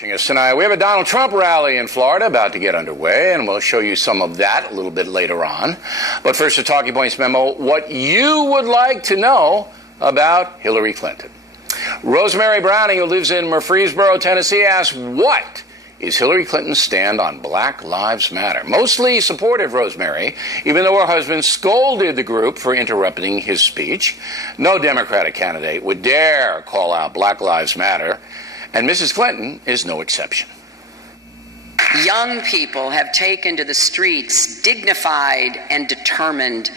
Us tonight, we have a Donald Trump rally in Florida about to get underway, and we'll show you some of that a little bit later on. But first, a Talking Points memo, what you would like to know about Hillary Clinton. Rosemary Browning, who lives in Murfreesboro, Tennessee, asks, what is Hillary Clinton's stand on Black Lives Matter? Mostly supportive, Rosemary, even though her husband scolded the group for interrupting his speech. No Democratic candidate would dare call out Black Lives Matter, and Mrs. Clinton is no exception. Young people have taken to the streets, dignified and determined,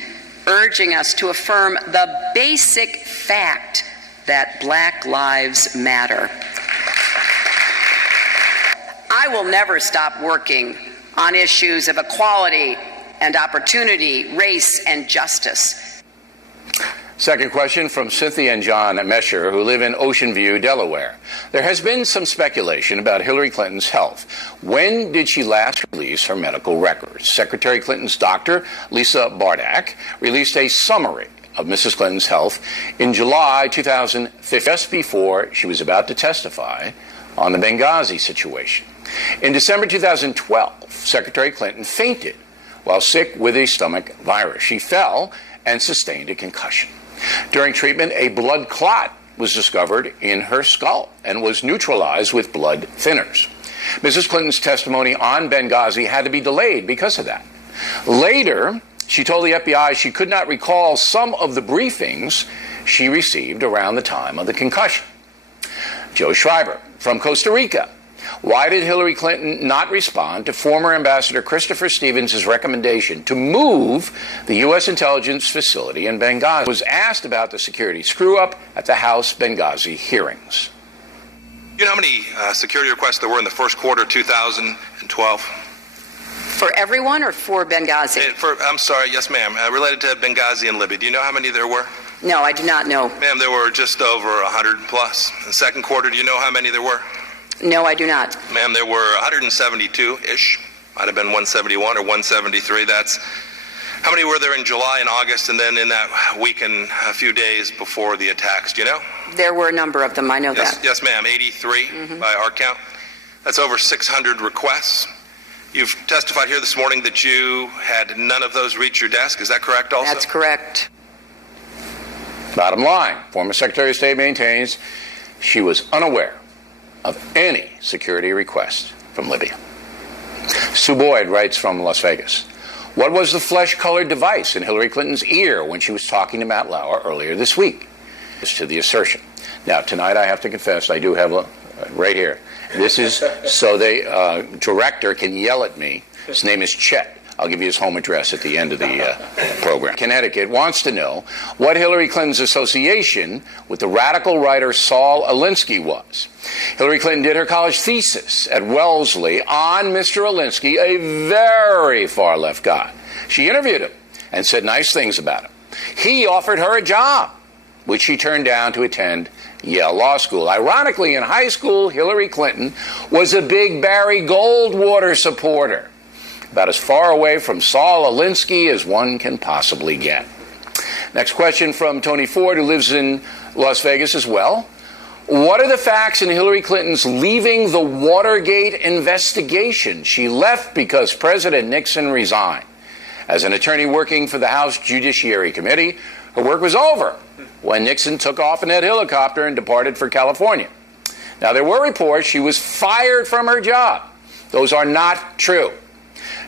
urging us to affirm the basic fact that Black lives matter. I will never stop working on issues of equality and opportunity, race and justice. Second question from Cynthia and John Mesher, who live in Ocean View, Delaware. There has been some speculation about Hillary Clinton's health. When did she last release her medical records? Secretary Clinton's doctor, Lisa Bardak, released a summary of Mrs. Clinton's health in July 2015, just before she was about to testify on the Benghazi situation. In December 2012, Secretary Clinton fainted while sick with a stomach virus. She fell and sustained a concussion. During treatment, a blood clot was discovered in her skull and was neutralized with blood thinners. Mrs. Clinton's testimony on Benghazi had to be delayed because of that. Later, she told the FBI she could not recall some of the briefings she received around the time of the concussion. Joe Schreiber from Costa Rica. Why did Hillary Clinton not respond to former Ambassador Christopher Stevens' recommendation to move the U.S. intelligence facility in Benghazi? Was asked about the security screw-up at the House Benghazi hearings. You know how many security requests there were in the first quarter of 2012? For everyone or for Benghazi? I'm sorry, yes ma'am, related to Benghazi and Libya. Do you know how many there were? No, I do not know. Ma'am, there were just over 100 plus. In the second quarter, do you know how many there were? No, I do not. Ma'am, there were 172-ish. Might have been 171 or 173. That's how many were there in July and August, and then in that week and a few days before the attacks? Do you know? There were a number of them. I know yes, that. Yes, ma'am. 83 by our count. That's over 600 requests. You've testified here this morning that you had none of those reach your desk. Is that correct also? That's correct. Bottom line, former Secretary of State maintains she was unaware of any security request from Libya. Sue Boyd writes from Las Vegas. What was the flesh-colored device in Hillary Clinton's ear when she was talking to Matt Lauer earlier this week? As to the assertion. Now, tonight I have to confess I do have a, right here. This is so the director can yell at me. His name is Chet. I'll give you his home address at the end of the program. Connecticut wants to know what Hillary Clinton's association with the radical writer Saul Alinsky was. Hillary Clinton did her college thesis at Wellesley on Mr. Alinsky, a very far-left guy. She interviewed him and said nice things about him. He offered her a job, which she turned down to attend Yale Law School. Ironically, in high school, Hillary Clinton was a big Barry Goldwater supporter, about as far away from Saul Alinsky as one can possibly get. Next question from Tony Ford, who lives in Las Vegas as well. What are the facts in Hillary Clinton's leaving the Watergate investigation? She left because President Nixon resigned. As an attorney working for the House Judiciary Committee, her work was over when Nixon took off in that helicopter and departed for California. Now, there were reports she was fired from her job. Those are not true.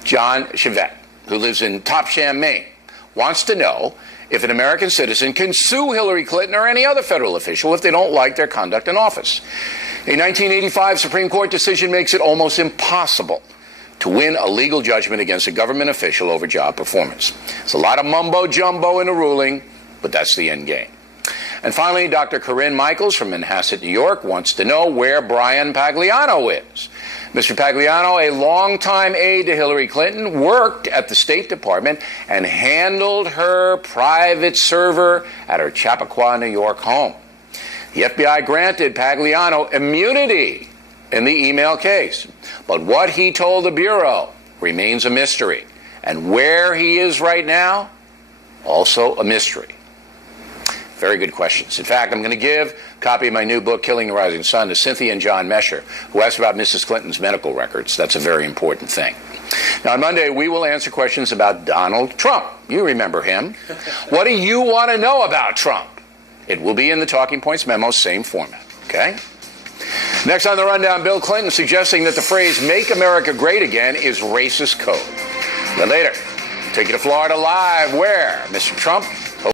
John Chevette, who lives in Topsham, Maine, wants to know if an American citizen can sue Hillary Clinton or any other federal official if they don't like their conduct in office. A 1985 Supreme Court decision makes it almost impossible to win a legal judgment against a government official over job performance. It's a lot of mumbo-jumbo in the ruling, but that's the end game. And finally, Dr. Corinne Michaels from Manhasset, New York, wants to know where Brian Pagliano is. Mr. Pagliano, a longtime aide to Hillary Clinton, worked at the State Department and handled her private server at her Chappaqua, New York home. The FBI granted Pagliano immunity in the email case, but what he told the Bureau remains a mystery. And where he is right now, also a mystery. Very good questions. In fact, I'm going to give a copy of my new book, Killing the Rising Sun, to Cynthia and John Mesher, who asked about Mrs. Clinton's medical records. That's a very important thing. Now, on Monday, we will answer questions about Donald Trump. You remember him. What do you want to know about Trump? It will be in the Talking Points memo, same format. Okay? Next on the rundown, Bill Clinton suggesting that the phrase "Make America Great Again" is racist code. Then later, take you to Florida Live, where Mr. Trump